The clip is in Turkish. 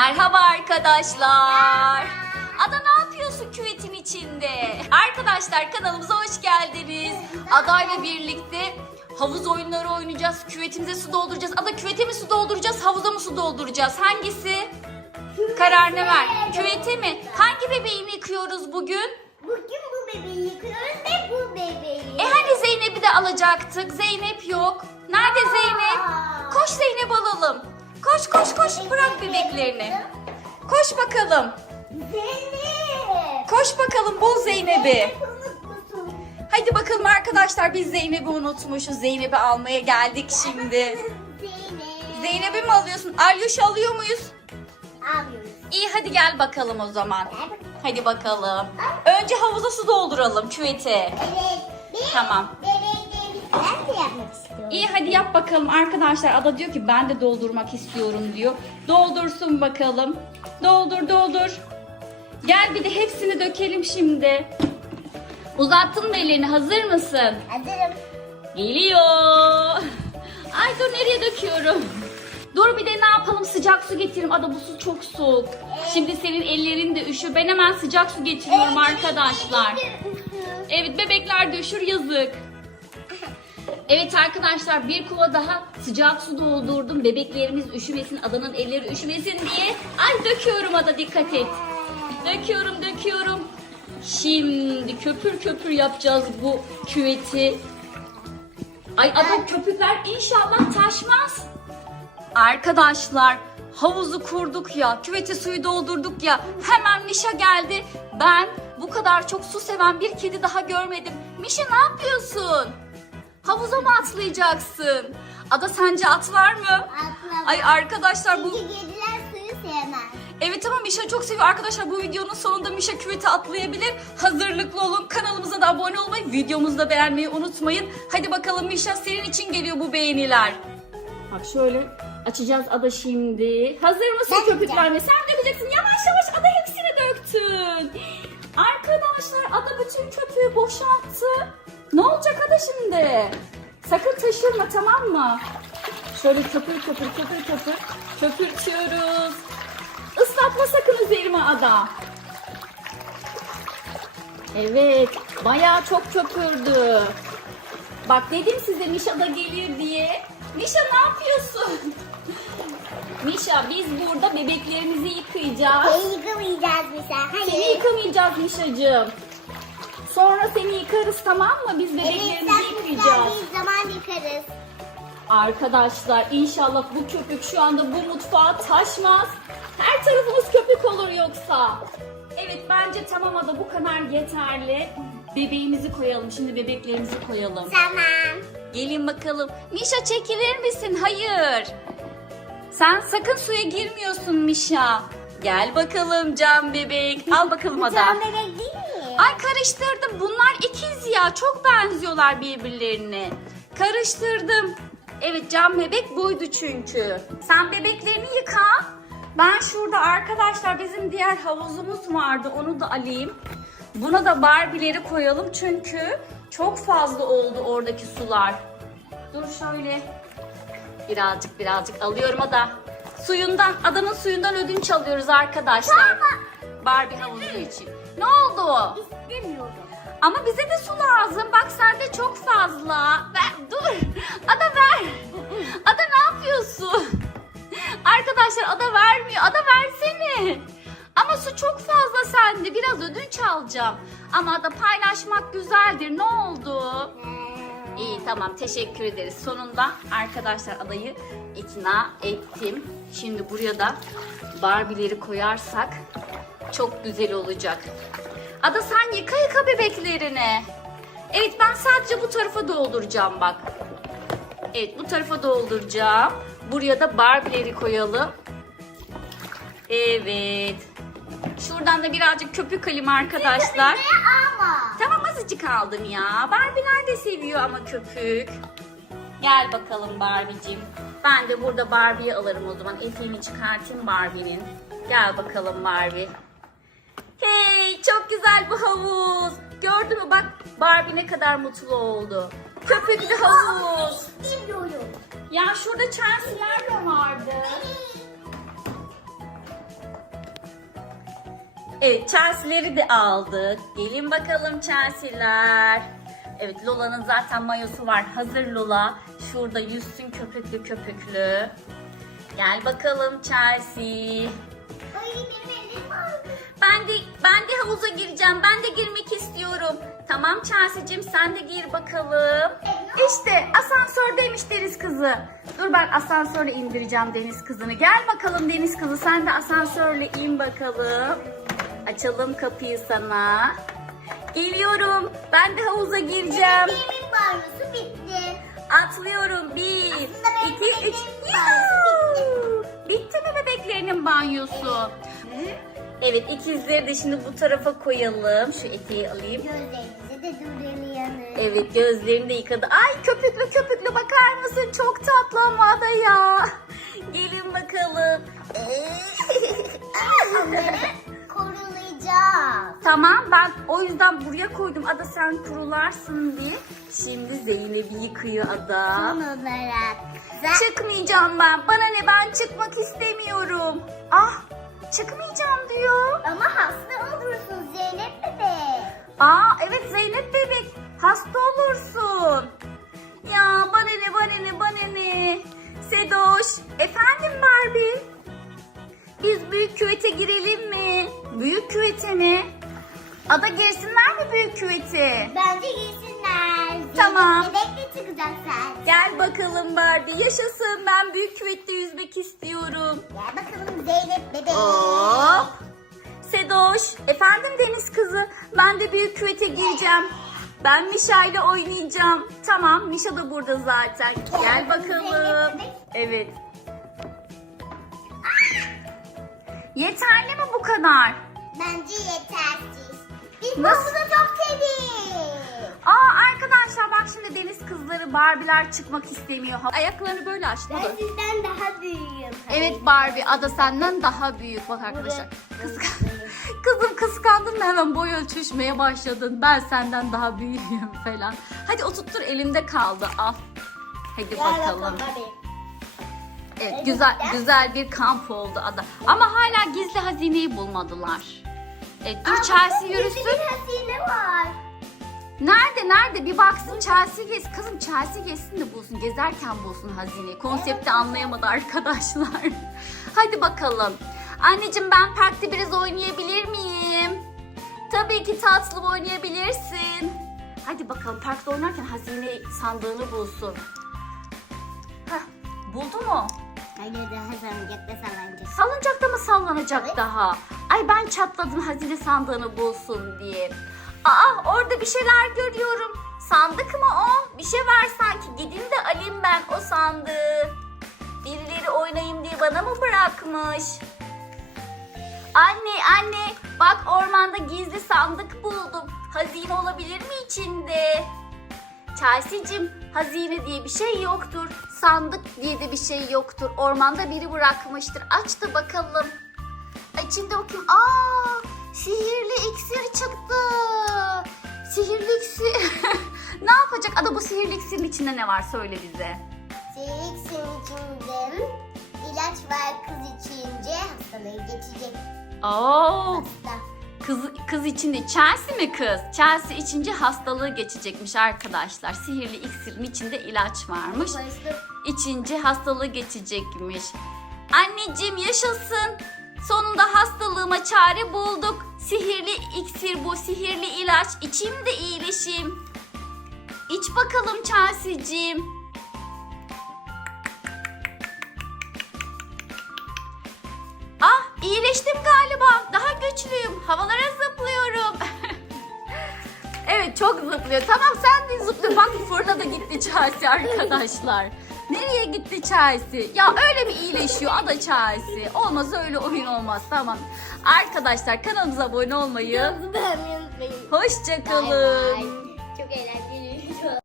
Merhaba arkadaşlar. Ada ne yapıyorsun küvetin içinde? Arkadaşlar kanalımıza hoş geldiniz. Ada ile birlikte havuz oyunları oynayacağız. Küvetimize su dolduracağız. Ada küvete mi su dolduracağız, havuza mı su dolduracağız? Hangisi? Kararını ver. Küvete mi? Hangi bebeğimi yıkıyoruz bugün? Bugün bu bebeği yıkıyoruz ve bu bebeği. E hani Zeynep'i de alacaktık. Zeynep yok. Nerede Zeynep? Koş Zeynep alalım. Koş koş koş bırak bebeklerini. Koş bakalım. Zeynep. Koş bakalım bul Zeynep'i. Hadi bakalım arkadaşlar biz Zeynep'i unutmuşuz. Zeynep'i almaya geldik şimdi. Zeynep. Zeynep'i mi alıyorsun? Alyos'u alıyor muyuz? Alıyoruz. İyi hadi gel bakalım o zaman. Hadi bakalım. Önce havuza su dolduralım küvete. Evet. Tamam. Bebeklerimizi ben de istiyorum. İyi hadi yap bakalım arkadaşlar. Ada diyor ki ben de doldurmak istiyorum diyor. Doldursun bakalım. Doldur doldur. Gel bir de hepsini dökelim şimdi. Uzattın mı ellerini hazır mısın? Hazırım. Geliyor. Ay dur nereye döküyorum? Dur bir de ne yapalım sıcak su getireyim. Ada bu su çok soğuk. Şimdi senin ellerin de üşür. Ben hemen sıcak su getiriyorum arkadaşlar. Evet bebekler de üşür yazık. Evet arkadaşlar bir kova daha sıcak su doldurdum. Bebeklerimiz üşümesin, adanın elleri üşümesin diye. Ay döküyorum ada dikkat et. Döküyorum döküyorum. Şimdi köpür köpür yapacağız bu küveti. Ay ada köpükler inşallah taşmaz. Arkadaşlar havuzu kurduk ya, küvete suyu doldurduk ya. Hemen Mişa geldi. Ben bu kadar çok su seven bir kedi daha görmedim. Mişa ne yapıyorsun? Havuza mı atlayacaksın? Ada sence atlar mı? Atla. Ay arkadaşlar bu... Çünkü kediler suyu sevmez. Evet ama Mişa çok seviyor. Arkadaşlar bu videonun sonunda Mişa küvete atlayabilir. Hazırlıklı olun. Kanalımıza da abone olmayı, videomuzu da beğenmeyi unutmayın. Hadi bakalım Mişa senin için geliyor bu beğeniler. Bak şöyle açacağız Ada şimdi. Hazır mısın Ben köpüklenme? Sen dökeceksin. Yavaş yavaş Ada hepsini döktün. Arkadaşlar Ada bütün köpüğü boşalttı. Ne olacak Ada şimdi? Sakın taşırma tamam mı? Şöyle köpür köpür köpür köpür köpürtüyoruz. Islatma sakın üzerime Ada. Evet, bayağı çok köpürdü. Bak dedim size Mişa da gelir diye. Mişa ne yapıyorsun? Mişa biz burada bebeklerimizi yıkayacağız. Seni yıkamayacağız sen. Hayır. Seni yıkamayacağız Mişacığım. Sonra seni yıkarız tamam mı? Biz bebeklerimizi yıkayacağız. bir zaman yıkarız. Arkadaşlar inşallah bu köpük şu anda bu mutfağa taşmaz. Her tarafımız köpük olur yoksa. Evet bence tamam ada bu kadar yeterli. Bebeğimizi koyalım. Şimdi bebeklerimizi koyalım. Tamam. Gelin bakalım. Mişa çekilir misin? Hayır. Sen sakın suya girmiyorsun Mişa. Gel bakalım can bebek. Al bakalım ada. Can bebek değil mi? Ay karıştırdım. Bunlar ikiz ya. Çok benziyorlar birbirlerine. Karıştırdım. Evet can bebek buydu çünkü. Sen bebeklerini yıka. Ben şurada arkadaşlar bizim diğer havuzumuz vardı. Onu da alayım. Buna da Barbie'leri koyalım çünkü çok fazla oldu oradaki sular. Dur şöyle. Birazcık birazcık alıyorum ada. Suyundan, adamın suyundan ödünç alıyoruz arkadaşlar. Barbie havuzu için. Ne oldu? İstemiyorum. Ama bize de su lazım. Bak sende çok fazla. Ver, dur. Ada ver. Ada ne yapıyorsun? Arkadaşlar ada vermiyor. Ada versene. Ama su çok fazla sende. Biraz ödünç alacağım. Ama ada paylaşmak güzeldir. Ne oldu? İyi tamam teşekkür ederiz. Sonunda arkadaşlar adayı ikna ettim. Şimdi buraya da Barbie'leri koyarsak çok güzel olacak. Ada sen yıka yıka bebeklerini. Evet ben sadece bu tarafa dolduracağım bak. Evet bu tarafa dolduracağım. Buraya da Barbie'leri koyalım. Evet. Şuradan da birazcık köpük alayım arkadaşlar. Tamam azıcık aldım ya. Barbie'ler de seviyor ama köpük. Gel bakalım Barbie'cim. Ben de burada Barbie'yi alırım o zaman. Eteğimi çıkartayım Barbie'nin. Gel bakalım Barbie. Hey çok güzel bu havuz. Gördün mü bak Barbie ne kadar mutlu oldu. Köpüklü havuz. Ya şurada Chelsea'ler de vardı. Evet Chelsea'leri de aldık. Gelin bakalım Chelsea'ler. Evet Lola'nın zaten mayosu var. Hazır Lola. Şurada yüzsün köpüklü köpüklü. Gel bakalım Chelsea. Ben de ben de havuza gireceğim. Ben de girmek istiyorum. Tamam Chelsea'cim sen de gir bakalım. İşte asansördeymiş deniz kızı. Dur ben asansörle indireceğim deniz kızını. Gel bakalım deniz kızı sen de asansörle in bakalım. Açalım kapıyı sana. Geliyorum. Ben de havuza gireceğim. Benim banyosu bitti. Atlıyorum. Bir, Aslında benim iki, üç. bebeğimin banyosu Yuhuu! Bitti mi bebeklerinin banyosu? Evet ikizleri de şimdi bu tarafa koyalım. Şu eteği alayım. Gözlerinizi de durulayalım. Evet gözlerini de yıkadı. Ay köpüklü köpüklü bakar mısın? Çok tatlı ama Ada ya. Gelin bakalım. Onları. Tamam ben o yüzden buraya koydum. Ada sen kurularsın diye. Şimdi Zeynep'i yıkıyor Ada. Son olarak. Zaten Çıkmayacağım ben. Bana ne ben çıkmak istemiyorum. Ah çıkmayacağım diyor. ama hasta olursun Zeynep bebek. Aa evet Zeynep bebek hasta olursun. Ya bana ne bana ne bana ne. Sedoş efendim Barbie. Biz büyük küvete girelim mi? Büyük küvete mi? Ada girsinler mi büyük küvete? Bence giysinler. Zeynep Tamam. Bebek de çıkacak sen. Gel bakalım Barbie yaşasın ben büyük küvette yüzmek istiyorum. Gel bakalım Zeynep bebek. Hop. Sedoş, efendim Deniz kızı. Ben de büyük küvete gireceğim. Ben Mişa ile oynayacağım. Tamam, Mişa da burada zaten. Gel bakalım. Evet. Yeterli mi bu kadar? Bence yetersiz. Nasıl? havuza çok sevdik. Aa arkadaşlar bak şimdi Deniz kızları Barbie'ler çıkmak istemiyor. Ayaklarını böyle açtı. Ben sizden daha büyüğüm. Evet Barbie, Ada senden daha büyük. Bak arkadaşlar. Kıskan... Kızım kıskandın mı hemen boy ölçüşmeye başladın. Ben senden daha büyüğüm falan. Hadi oturttur elimde kaldı al. Hadi bakalım. Evet güzel güzel bir kamp oldu ada. Ama hala gizli hazineyi bulmadılar. Evet dur Chelsea yürüsün. Bir hazine var. Nerede nerede bir baksın Chelsea gez. Kızım Chelsea gezsin de bulsun. Gezerken bulsun hazineyi. Konsepti anlayamadı arkadaşlar. Hadi bakalım. Anneciğim ben parkta biraz oynayabilir miyim? Tabii ki tatlım oynayabilirsin. Hadi bakalım parkta oynarken hazine sandığını bulsun. Heh, buldu mu? Hayır daha sallanacak da sallanacak. Salıncakta mı sallanacak Evet. daha? Ay ben çatladım hazine sandığını bulsun diye. Aa orada bir şeyler görüyorum. Sandık mı o? Bir şey var sanki. Gidin de alayım ben o sandığı. Birileri oynayayım diye bana mı bırakmış? Anne anne bak ormanda gizli sandık buldum. Hazine olabilir mi içinde? Chelsea'cim hazine diye bir şey yoktur. Sandık diye de bir şey yoktur. Ormanda biri bırakmıştır. Aç da bakalım. İçinde bakayım. Aa, sihirli iksir çıktı. Sihirli iksir. ne yapacak? Ada bu sihirli iksirin içinde ne var? Söyle bize. Seyrik senin içinde ilaç var kız içince hastalığı geçecek Oo, hasta. Kız, kız içinde. Chelsea mi kız? Chelsea içince hastalığı geçecekmiş arkadaşlar. Sihirli iksirin içinde ilaç varmış. İçince hastalığı geçecekmiş. Anneciğim yaşasın. Sonunda hastalığıma çare bulduk. Sihirli iksir bu, sihirli ilaç. İçeyim de iyileşeyim. İç bakalım Chelsea'cim. Ah iyileştim galiba. Daha güçlüyüm. Havalara zıplıyorum. evet çok zıplıyor. Tamam sen de zıplıyor. Bak fırına da gitti Chelsea arkadaşlar. Nereye gitti Chelsea? Ya öyle mi iyileşiyor ada Chelsea? Olmaz öyle oyun olmaz tamam. Arkadaşlar kanalımıza abone olmayı, hoşçakalın. Çok eğlenceli.